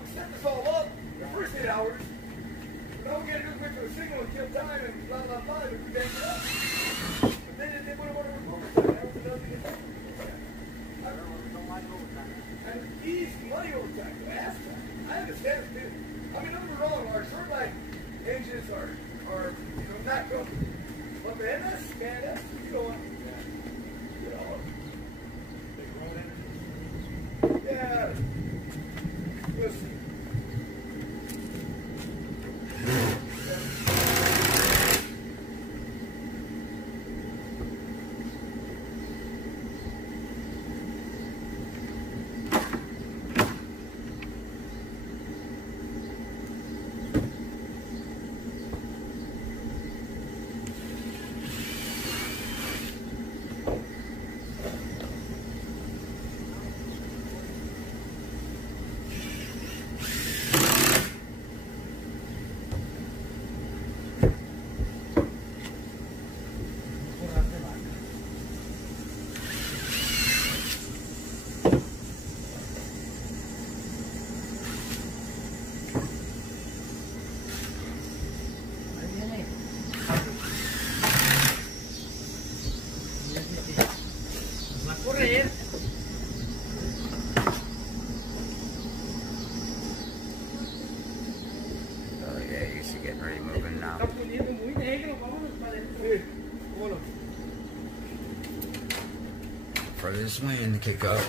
we set this all up, the first 8 hours, now we got to do quick for the signal and kill time and blah, blah, blah, and we bang it up. But then they wouldn't want to work overtime. That was another thing to do. I don't like overtime. And easy money overtime. So ask that. I understand it too. I mean, don't get me wrong, our short line engines are not good. But the MS, man, that's, you know what? Yeah. We'll see. For this wind to kick up.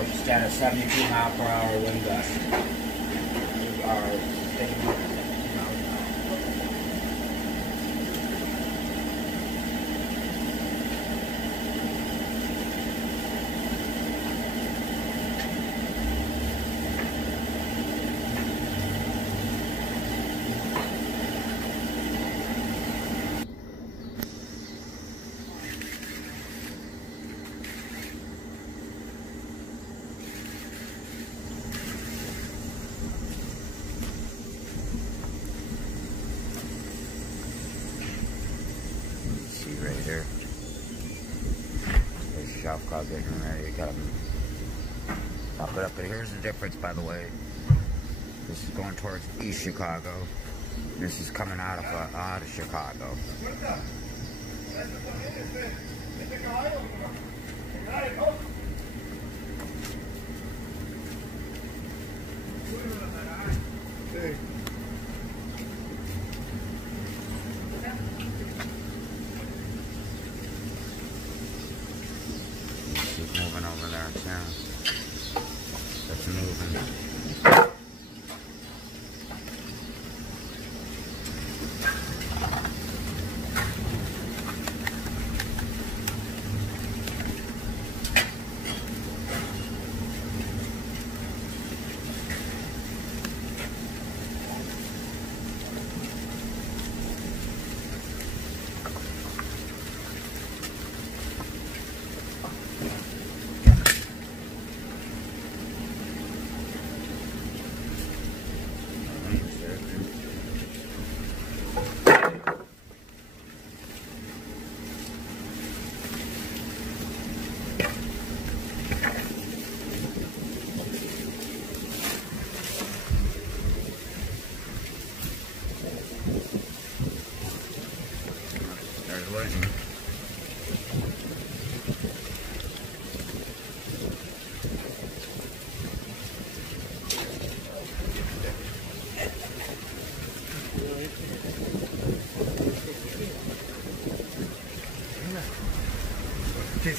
Just at a 72 mile per hour wind gust. Right there. There's a shop closet in there. You gotta pop it up. But here's the difference, by the way. This is going towards East Chicago. This is coming out of Chicago. Moving over there, yeah. That's moving.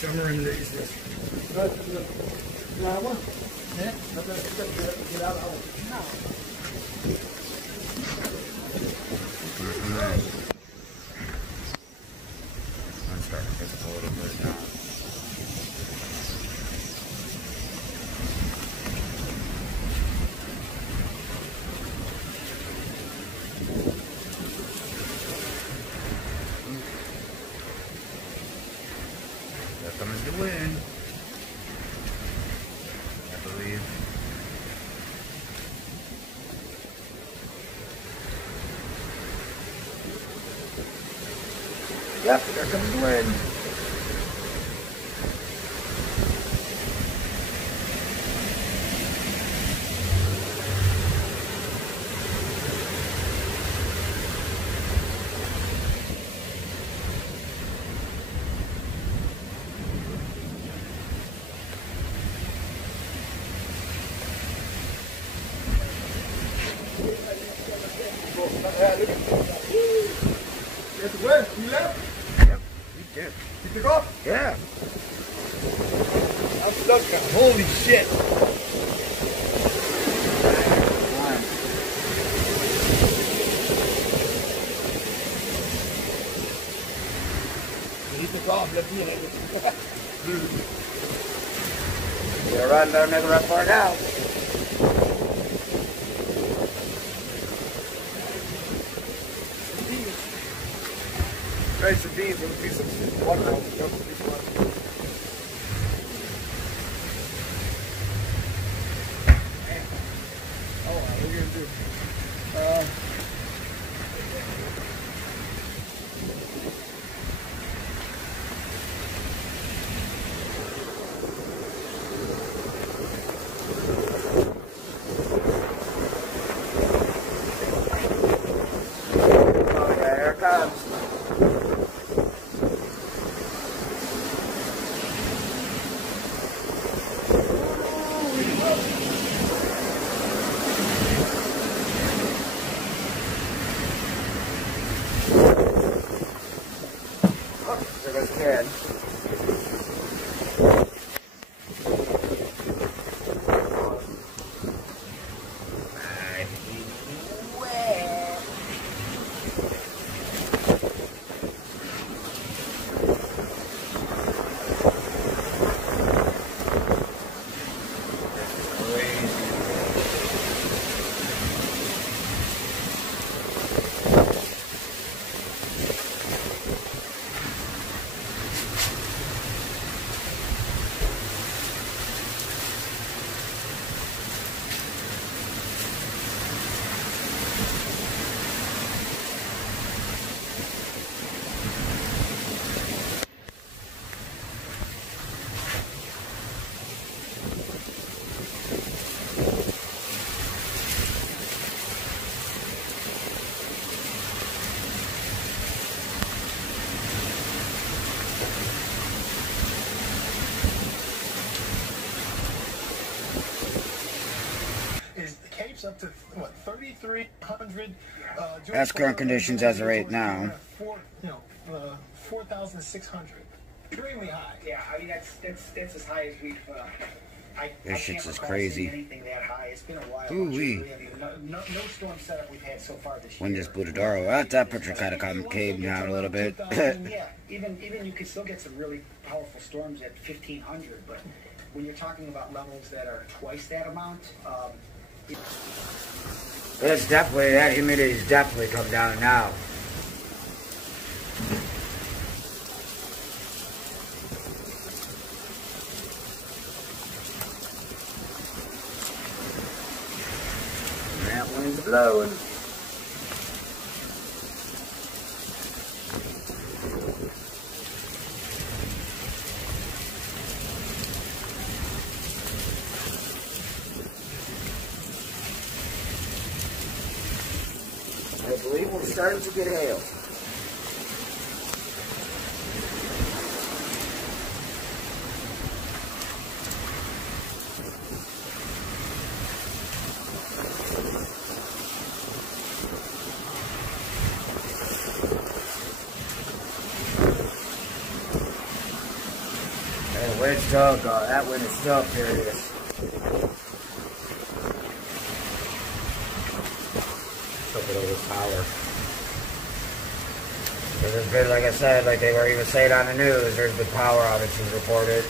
summer and the east. Agua? ¿Eh? No te get out agua. No. I'm starting to get a little bit now. Here comes the wind. I believe. Yep, here comes the wind. It's wet. You left? Yep, we did. You took off? Yeah. I'm stuck now. Holy shit. He took off, left me like You're running down the right far now. Try some beans with a piece of water. Oh, what are you gonna do? Oh yeah, here it comes. There goes Ken. Up to what 3,300. That's current conditions as of right now. 4,600. Extremely high. Yeah, I mean that's as high as we've. This shit's just crazy. Anything that high? It's been a while. Ooh-wee. I mean, no storm setup we've had so far this year. Wind just blew the door over. That temperature kind of came down a little bit. Yeah, even you could still get some really powerful storms at 1,500, but when you're talking about levels that are twice that amount. It's definitely, that humidity's definitely come down now. That wind's blowing. I believe we're starting to get hail. it's still go. That wind is still furious. Look at all this power. There's been, like I said, like they were even saying on the news, there's been power outages reported.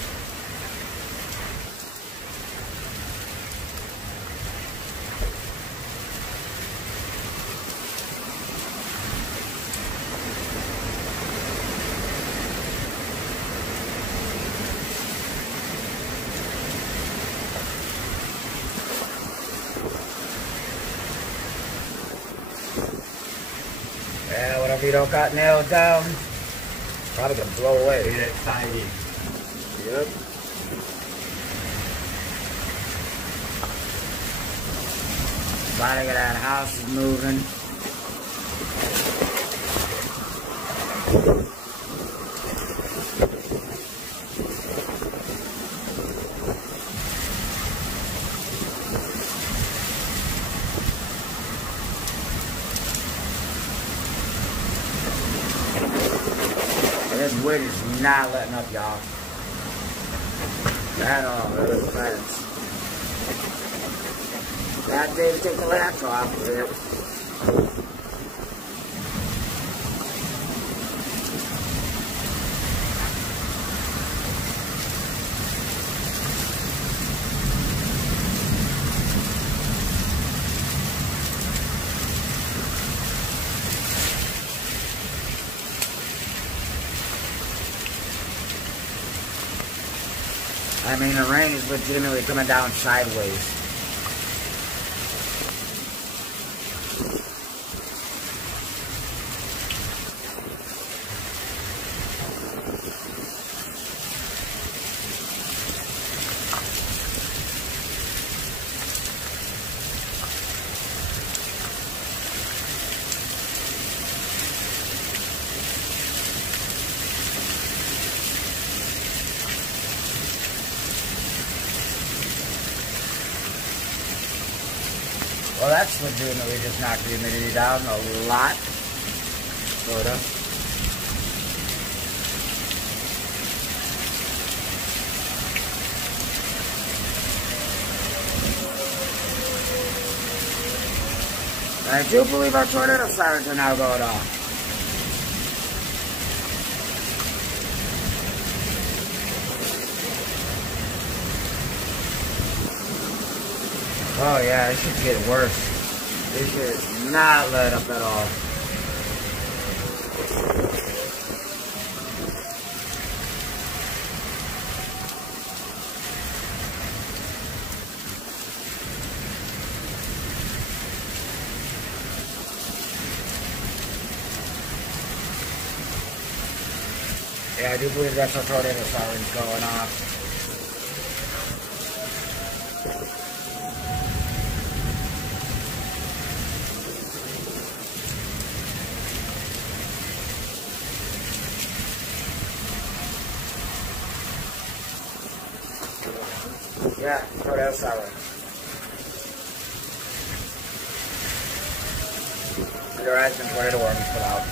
Yeah, whatever you don't got nailed down, probably gonna blow away. Get exciting. Yep. Body of that house is moving. This wind is not letting up, y'all. At all. There's a fence. That day to take the latch off of it. I mean, the rain is legitimately coming down sideways. Well, that's legitimately just knocked the humidity down a lot. Sort of. I do believe our tornado sirens are now going off. Oh yeah, this shit's getting worse. This shit is not let up at all. Yeah, I do believe that's our tornado sirens going off. Yeah, tornado siren. There has been tornado warnings put out.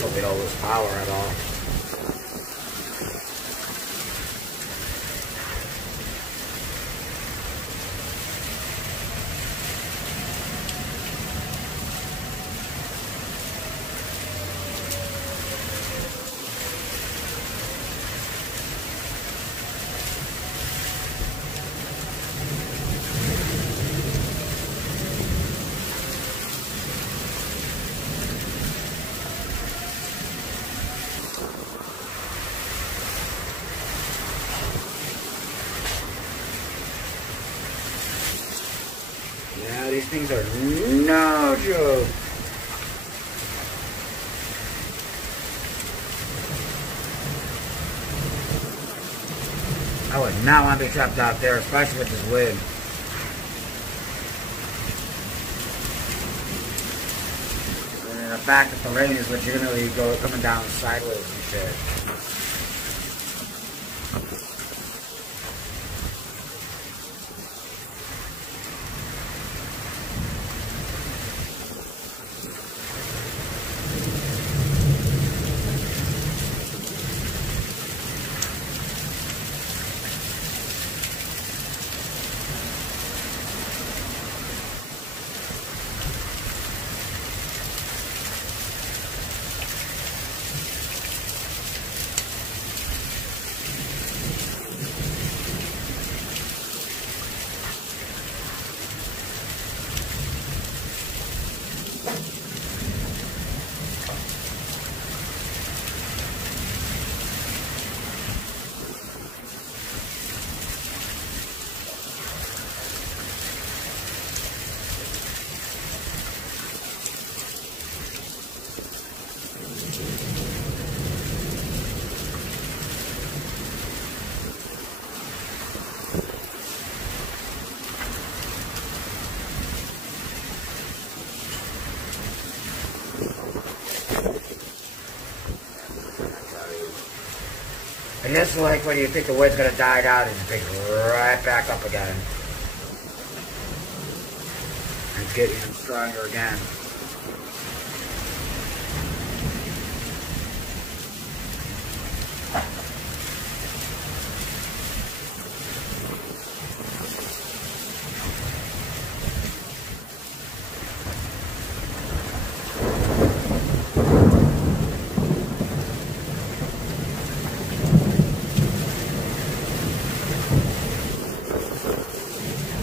Don't get all this power at all. things are no joke. I would not want to be trapped out there, especially with this wind. And in the fact that the rain is legitimately coming down sideways and shit. And this is like when you think the wind's gonna die down and it picks right back up again. And get even stronger again.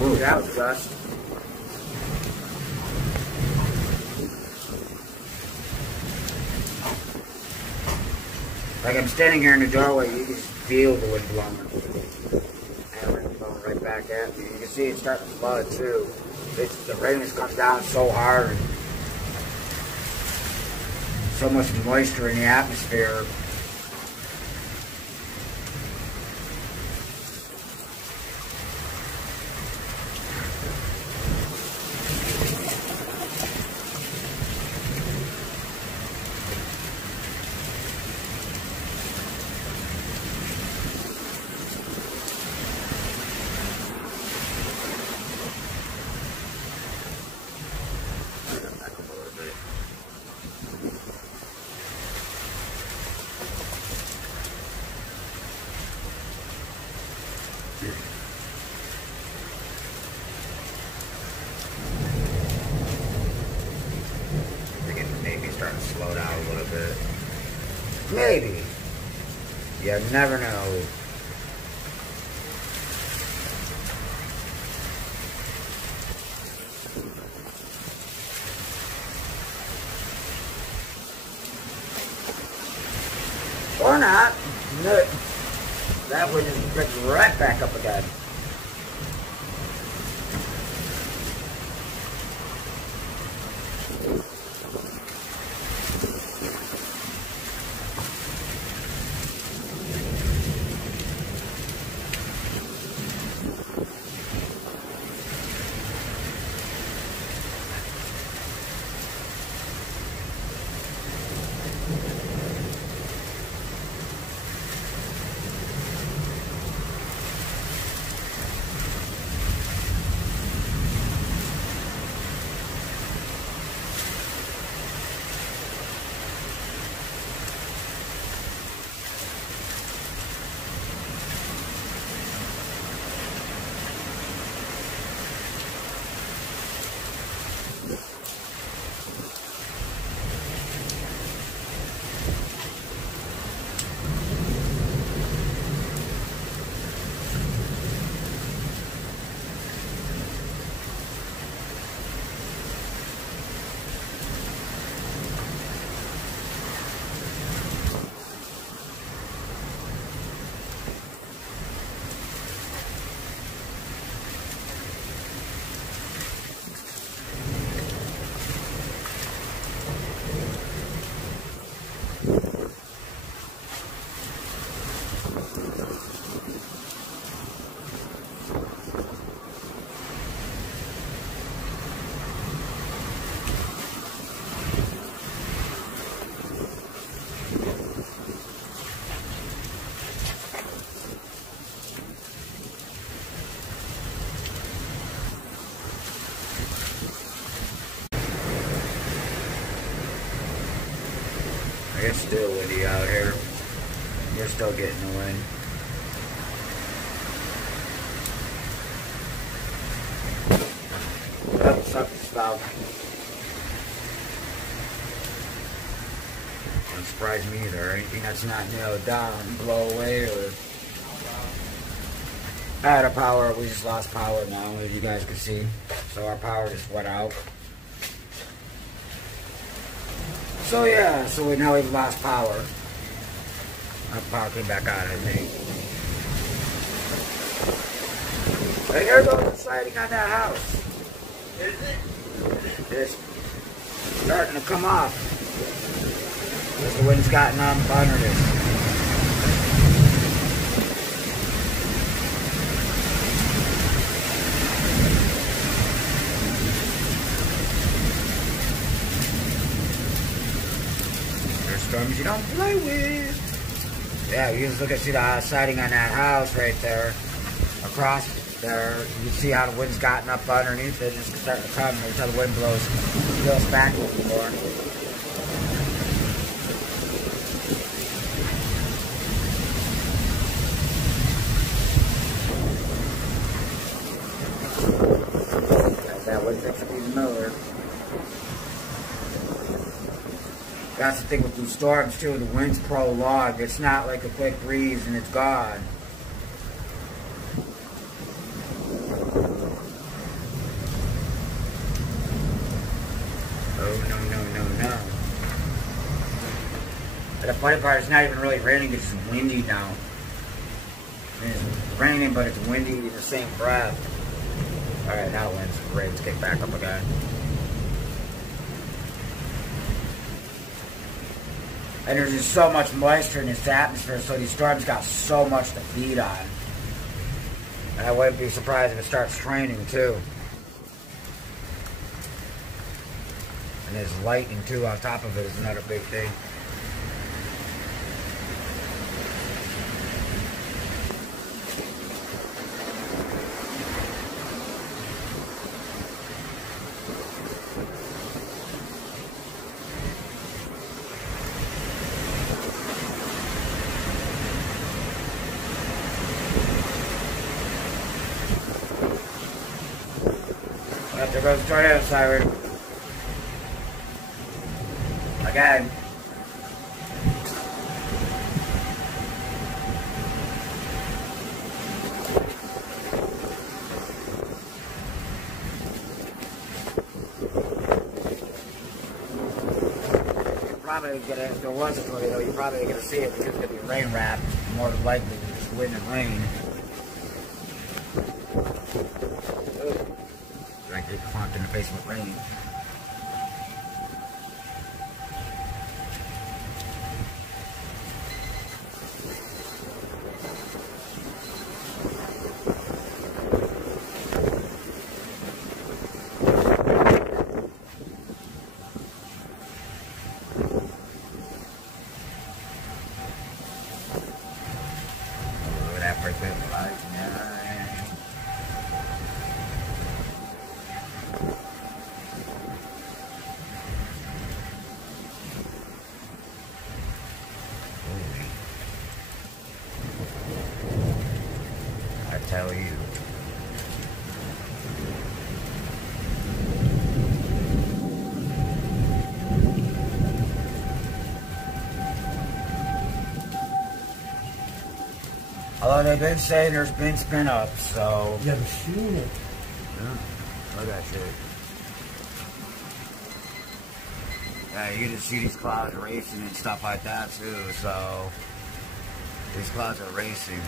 Ooh, that was dust. Like I'm standing here in the doorway, you can just feel the wind blowing. And the wind blowing right back at me. You can see it starting to flood too. The rain has come down so hard. So much moisture in the atmosphere. Slow down a little bit. Maybe. You never know. Or not. No. That would just pick right back up again. It's still windy out here. We're still getting the wind. Oh, something stopped. Doesn't surprise me either. Anything that's not nailed down, blow away or out of power. We just lost power now, as you guys can see. So our power just went out. So yeah, now we've lost power. Our power came back on, I think. Hey, there goes the siding on that house. Is it? It's starting to come off. Because the wind's gotten on under this. Storms you don't play with. Yeah, you just look at see the siding on that house right there. Across there, you see how the wind's gotten up underneath it. It's starting to come every time the wind blows. It goes back a little more. That wind fixing these miller. That's the thing with these storms too, the wind's prolonged. It's not like a quick breeze and it's gone. Oh, no. But the funny part, it's not even really raining, it's just windy now. It's raining, but it's windy in the same breath. Alright, now wind's ready to kick back up again. And there's just so much moisture in this atmosphere, so these storms got so much to feed on. And I wouldn't be surprised if it starts raining too. And there's lightning too on top of it is another big thing. There goes the tornado siren. Again. You're probably gonna, if there was a tornado, you're probably gonna see it because it's gonna be rain wrapped, more than likely than just wind and rain. Like they clunked in the face with rain. Oh, that freaking light, yeah. Tell you. Although they've been saying there's been spin ups, so. You haven't seen it. Yeah, look at that shit. Yeah, you get to see these clouds racing and stuff like that too, so. These clouds are racing.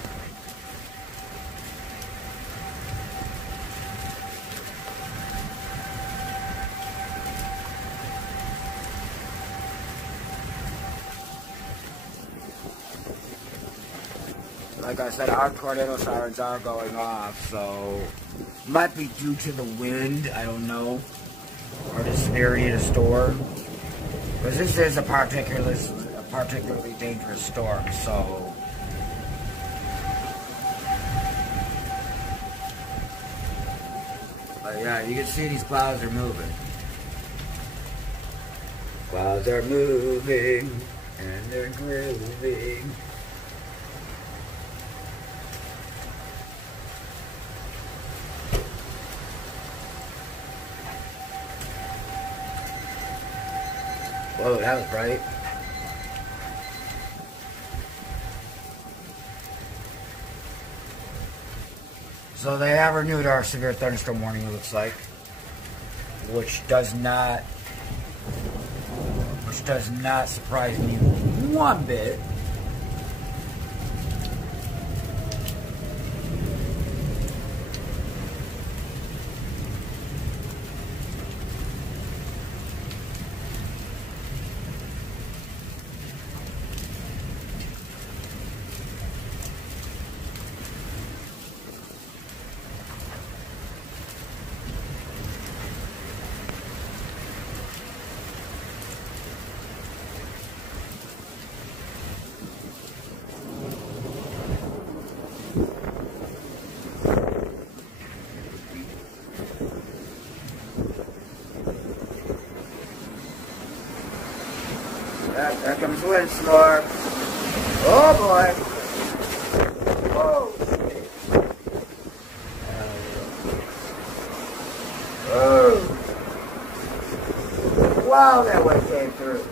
like I said, our tornado sirens are going off, so might be due to the wind, I don't know, or the severity of the storm. Because this is a particularly dangerous storm, so. But yeah, you can see these clouds are moving. Clouds are moving, and they're grooving. Whoa, that was bright. So they have renewed our severe thunderstorm warning, it looks like, which does not surprise me one bit. There comes windstorm. Oh boy. Whoa. Oh. Wow, that one came through.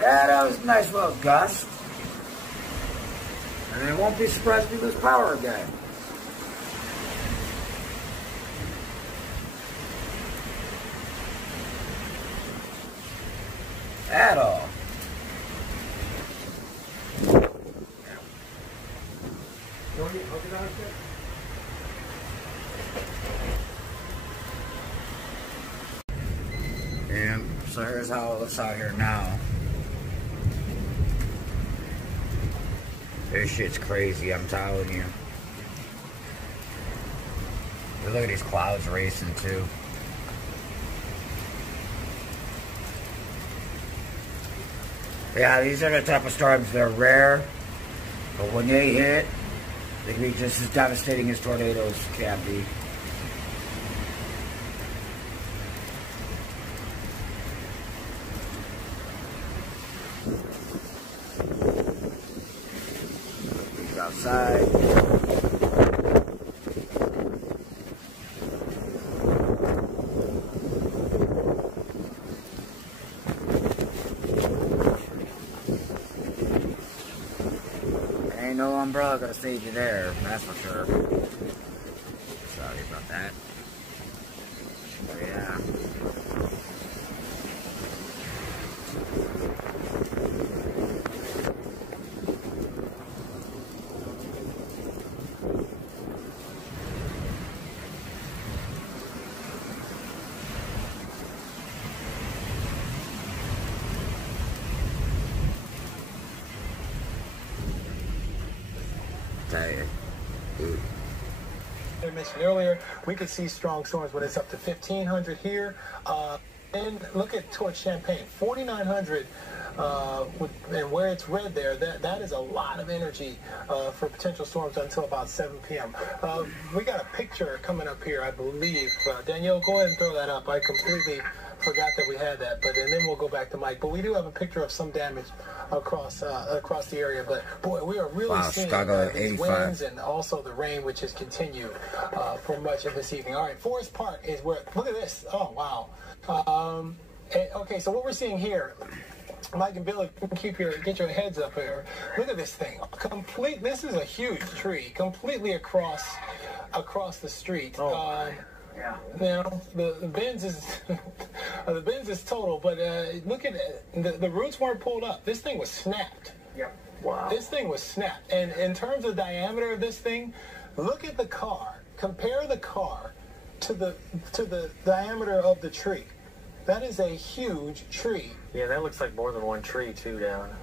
Yeah, that was a nice little gust. And it won't be surprised if we lose power again. At all. And so here's how it looks out here now. This shit's crazy, I'm telling you. Look at these clouds racing too. Yeah, these are the type of storms that are rare, but when they hit, they can be just as devastating as tornadoes can be. He's outside. No umbrella gonna save you there, that's for sure. Sorry about that. But yeah. I mentioned earlier, we could see strong storms when it's up to 1,500 here. And look at towards Champaign, 4,900, and where it's red there, that is a lot of energy for potential storms until about 7 p.m. We got a picture coming up here, I believe. Danielle, go ahead and throw that up. I completely forgot that we had that, and then we'll go back to Mike. But we do have a picture of some damage across the area. But boy, we are really seeing these winds and also the rain, which has continued for much of this evening. All right, Forest Park is where. Look at this. Oh wow. Okay, so what we're seeing here. Mike and Billy, get your heads up here. Look at this thing. This is a huge tree, completely across the street. Oh. Yeah. Now the bends is the bends is total, but look at it. The roots weren't pulled up. This thing was snapped. Yep. Wow. This thing was snapped. And in terms of diameter of this thing, look at the car. Compare the car to the diameter of the tree. That is a huge tree. Yeah, that looks like more than one tree too down.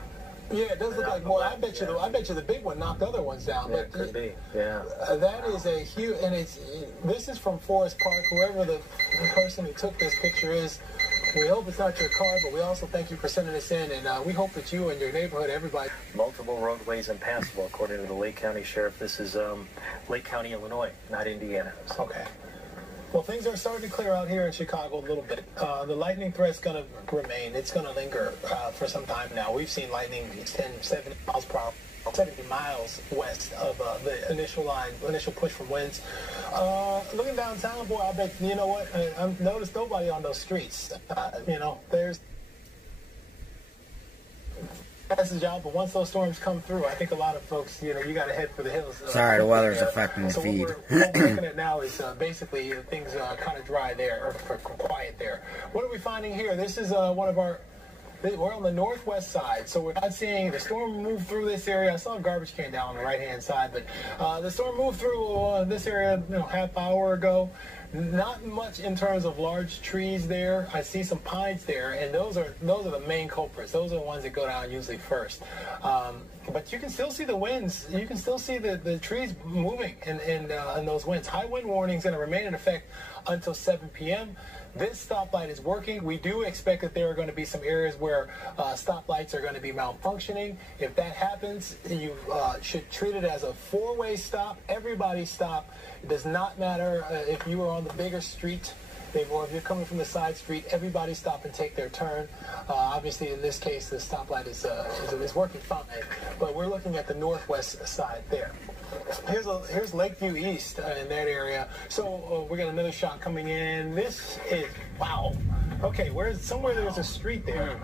Yeah, it does look like more. I bet you the big one knocked other ones down. Yeah, But it could be. Yeah. That is a huge, and this is from Forest Park. Whoever the person who took this picture is, we hope it's not your car, but we also thank you for sending this in, and we hope that you and your neighborhood, everybody. Multiple roadways impassable, according to the Lake County Sheriff. This is Lake County, Illinois, not Indiana. So. Okay. Well, things are starting to clear out here in Chicago a little bit. The lightning threat's going to remain. It's going to linger for some time now. We've seen lightning extend 70 miles per hour, 70 miles west of the initial push from winds. Looking downtown, boy, I bet, you know what, I've noticed nobody on those streets. That's the job, but once those storms come through, I think a lot of folks, you got to head for the hills. Sorry, the weather's affecting the feed. What we're looking at now is basically things kind of dry there, or quiet there. What are we finding here? This is one of our... We're on the northwest side, so we're not seeing the storm move through this area. I saw a garbage can down on the right-hand side, but the storm moved through this area, half hour ago. Not much in terms of large trees there. I see some pines there, and those are the main culprits. Those are the ones that go down usually first. But you can still see the winds. You can still see the trees moving in those winds. High wind warning is going to remain in effect until 7 p.m. This stoplight is working. We do expect that there are going to be some areas where stoplights are going to be malfunctioning. If that happens, you should treat it as a four-way stop. Everybody stop. It does not matter if you are on the bigger street or if you're coming from the side street. Everybody stop and take their turn. Obviously, in this case, the stoplight is working fine. But we're looking at the northwest side there. Here's Lakeview East in that area. So we got another shot coming in. This is, wow. Okay, somewhere there's a street there.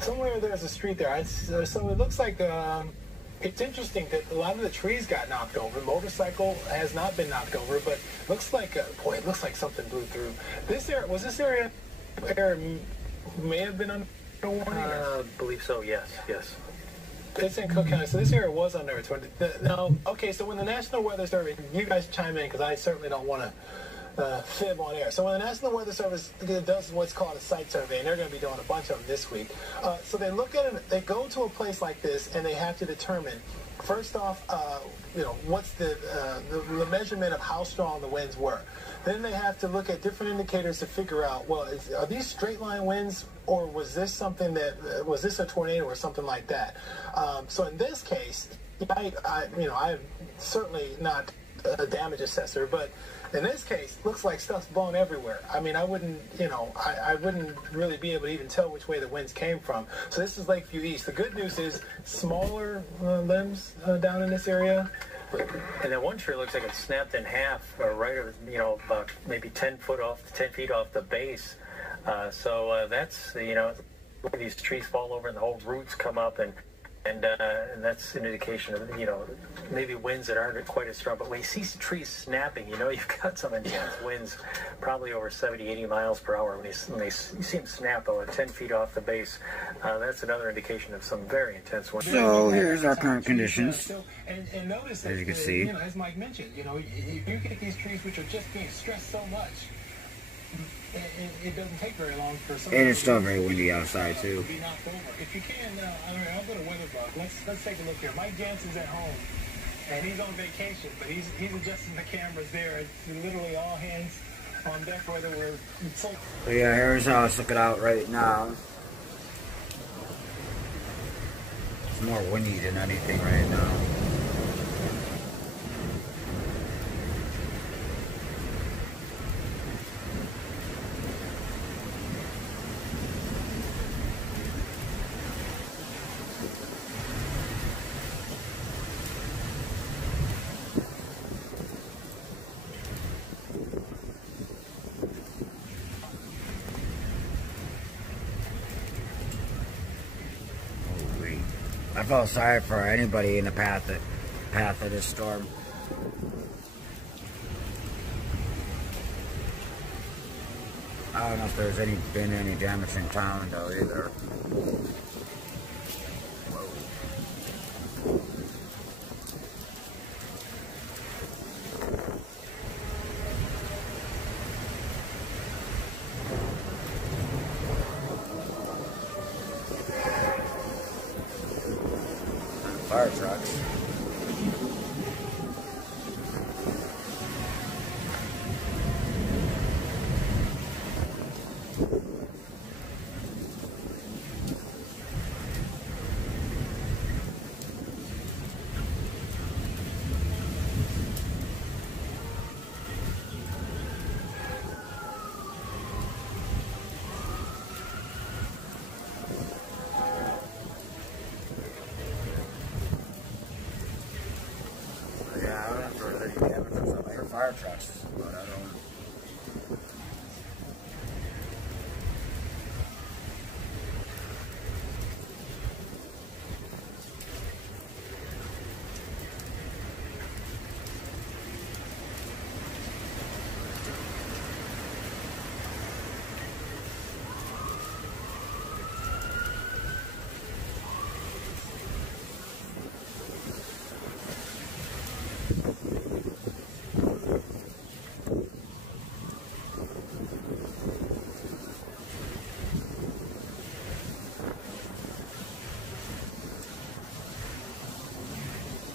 Somewhere there's a street there. So it looks like it's interesting that a lot of the trees got knocked over. Motorcycle has not been knocked over, but looks like it looks like something blew through. This area may have been under warning. I believe so. Yes. It's in Cook County, so this area was under its warning. Now, okay, so when the National Weather Service, you guys chime in because I certainly don't want to fib on air. So when the National Weather Service does what's called a site survey, and they're going to be doing a bunch of them this week, so they look at it, they go to a place like this, and they have to determine, first off, what's the measurement of how strong the winds were. Then they have to look at different indicators to figure out, well, are these straight line winds, or was this a tornado or something like that? So in this case, I'm certainly not a damage assessor, but in this case, looks like stuff's blown everywhere. I mean, I wouldn't really be able to even tell which way the winds came from. So this is Lakeview East. The good news is smaller limbs down in this area. And that one tree looks like it snapped in half, right, about maybe 10 feet off the base. So that's these trees fall over and the whole roots come up, and that's an indication of maybe winds that aren't quite as strong. But when you see trees snapping, you've got some intense winds, probably over 70, 80 miles per hour. When you see them snap over 10 feet off the base, that's another indication of some very intense winds. So here's our current conditions. And notice as you can see, as Mike mentioned, if you get these trees which are just being stressed so much, it doesn't take very long for some. It is still very windy outside too. Be knocked over. If you can, I'll go to WeatherBug. Let's take a look here. Mike Jansen's at home, and he's on vacation, but he's adjusting the cameras there. It's literally all hands on deck. Whether we're so yeah, here's how it's looking out right now. It's more windy than anything right now. I felt sorry for anybody in the path of this storm. I don't know if there's been any damage in town though either. fire trucks. Yeah, I don't have to really have it for my fire trucks, but I don't.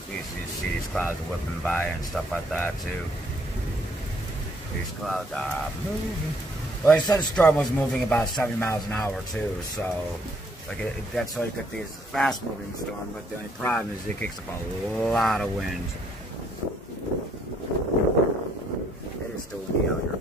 You see these clouds whipping by and stuff like that too. These clouds are moving. Well, they said the storm was moving about 70 miles an hour too, so like that's why you get these fast moving storms. But the only problem is it kicks up a lot of wind. It is still windy out here.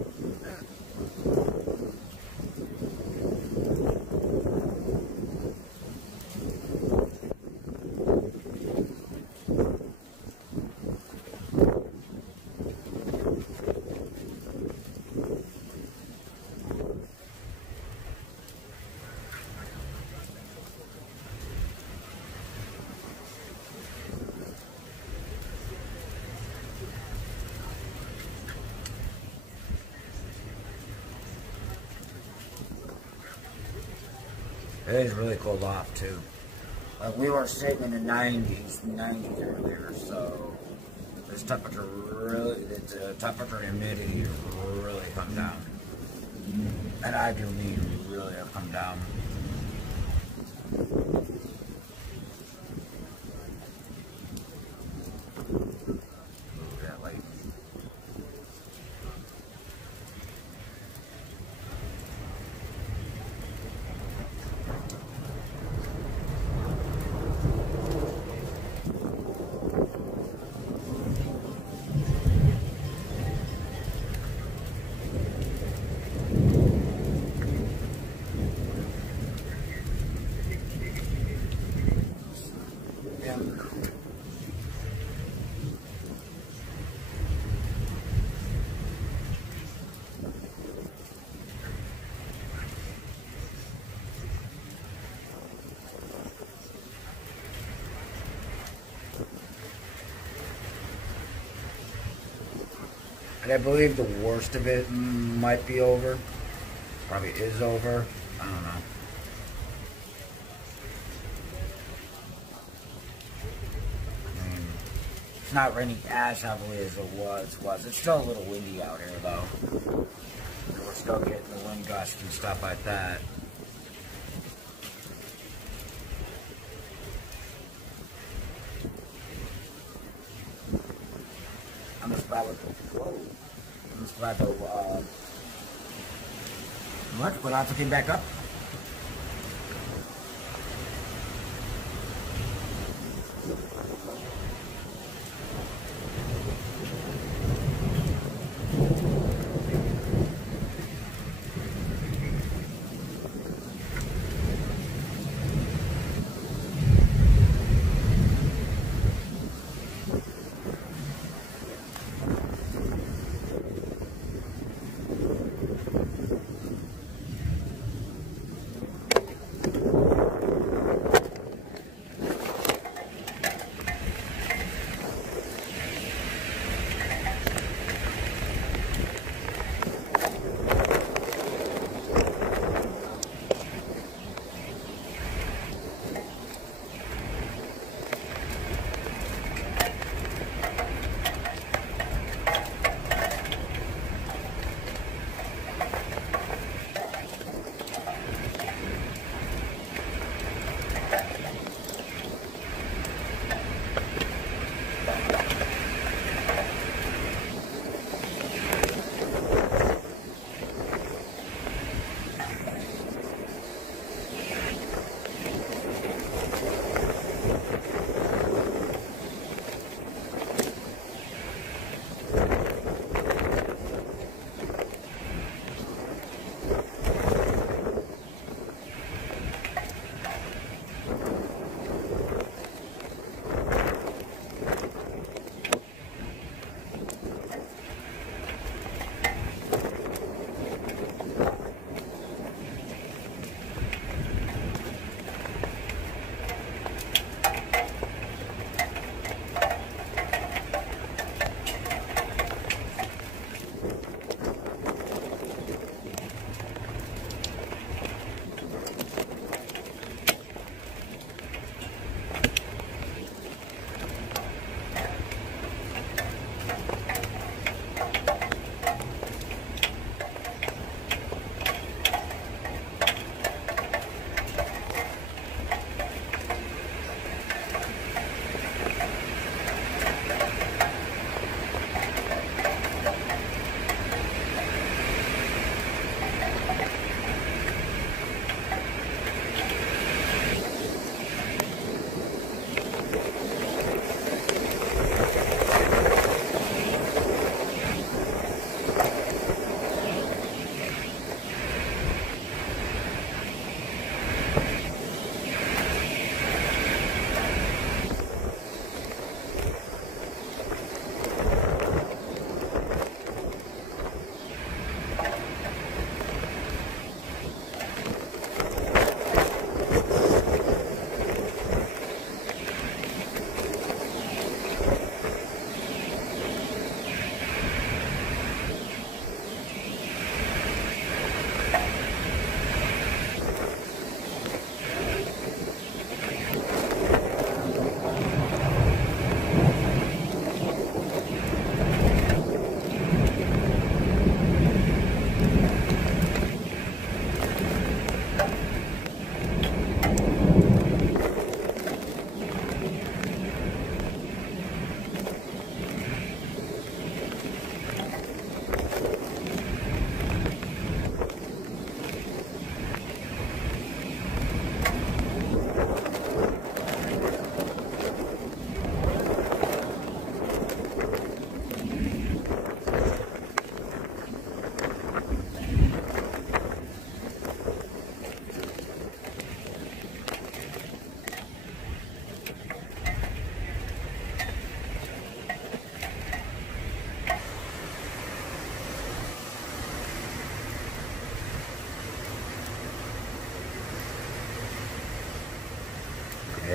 It is really cold off too. Like we were sitting in the 90s earlier, so this temperature really, the temperature and humidity really come down. And I do mean really have come down. And I believe the worst of it might be over. Probably is over. I don't know. It's not raining as heavily as it was. It's still a little windy out here, though. We're still getting the wind gusts and stuff like that. I'm just glad what I came back up.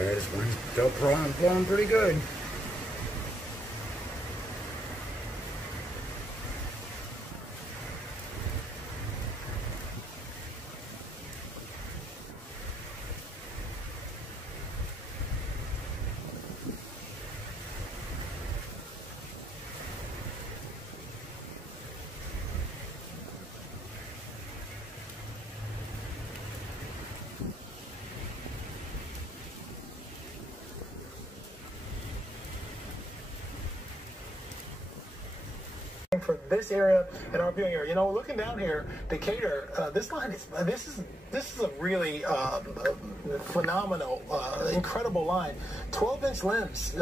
Yeah, this one's still blowing pretty good. For this area and our viewing area, you know, looking down here, Decatur, this line is this is a really phenomenal, incredible line. 12-inch limbs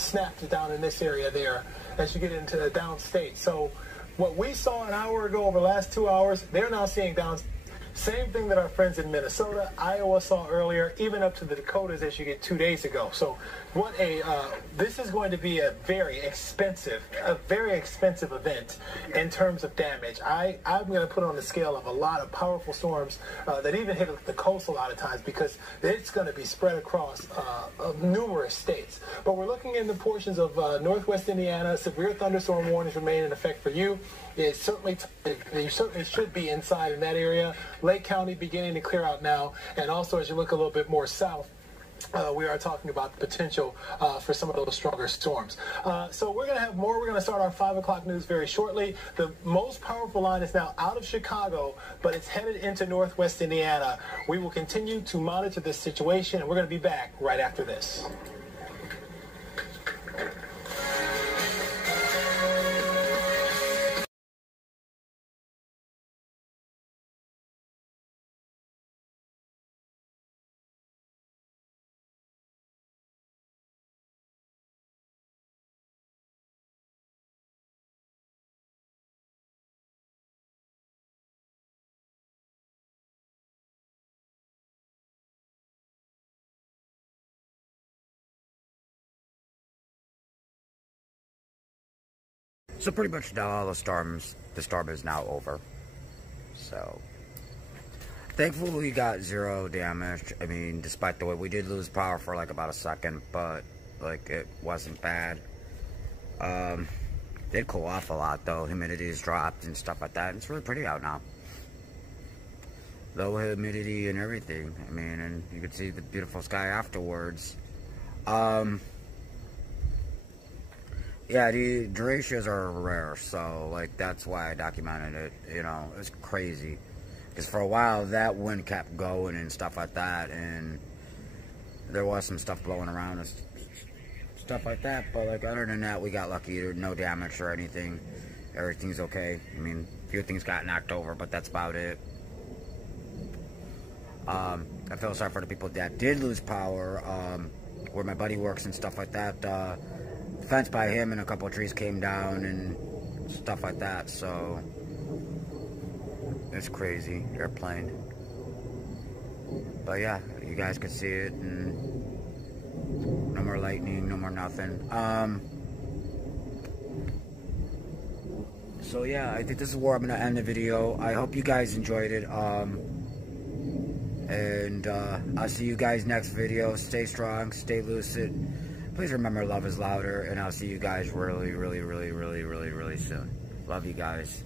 snapped down in this area there as you get into the downstate. So what we saw an hour ago over the last 2 hours, they're now seeing down. Same thing that our friends in Minnesota, Iowa saw earlier, even up to the Dakotas as you get 2 days ago. So what this is going to be a very expensive event in terms of damage. I'm going to put on the scale of a lot of powerful storms that even hit the coast a lot of times, because it's going to be spread across numerous states. But we're looking into portions of northwest Indiana. Severe thunderstorm warnings remain in effect for you. It certainly should be inside in that area. Lake County beginning to clear out now, and also as you look a little bit more south, we are talking about the potential for some of those stronger storms. So we're going to have more. We're going to start our 5 o'clock news very shortly. The most powerful line is now out of Chicago, but it's headed into northwest Indiana. We will continue to monitor this situation, and we're going to be back right after this. So pretty much now all the storm is now over. So thankfully we got 0 damage. I mean, despite the way we did lose power for like about a second, but like it wasn't bad. Did cool off a lot though. Humidity's dropped and stuff like that. It's really pretty out now. Low humidity and everything. I mean, and you can see the beautiful sky afterwards. Yeah, the derechos are rare, so like that's why I documented it. You know, it's crazy because for a while that wind kept going and stuff like that, and there was some stuff blowing around and stuff like that. But like other than that, we got lucky. There's no damage or anything. Everything's okay. I mean, a few things got knocked over, but that's about it. I feel sorry for the people that did lose power, where my buddy works and stuff like that. Fence by him and a couple of trees came down and stuff like that, so it's crazy. Airplane. But yeah, you guys could see it, and no more lightning, no more nothing. So yeah, I think this is where I'm gonna end the video. I hope you guys enjoyed it. And I'll see you guys next video. Stay strong, stay lucid. Please remember, love is louder, and I'll see you guys really, really, really, really, really, really soon. Love you guys.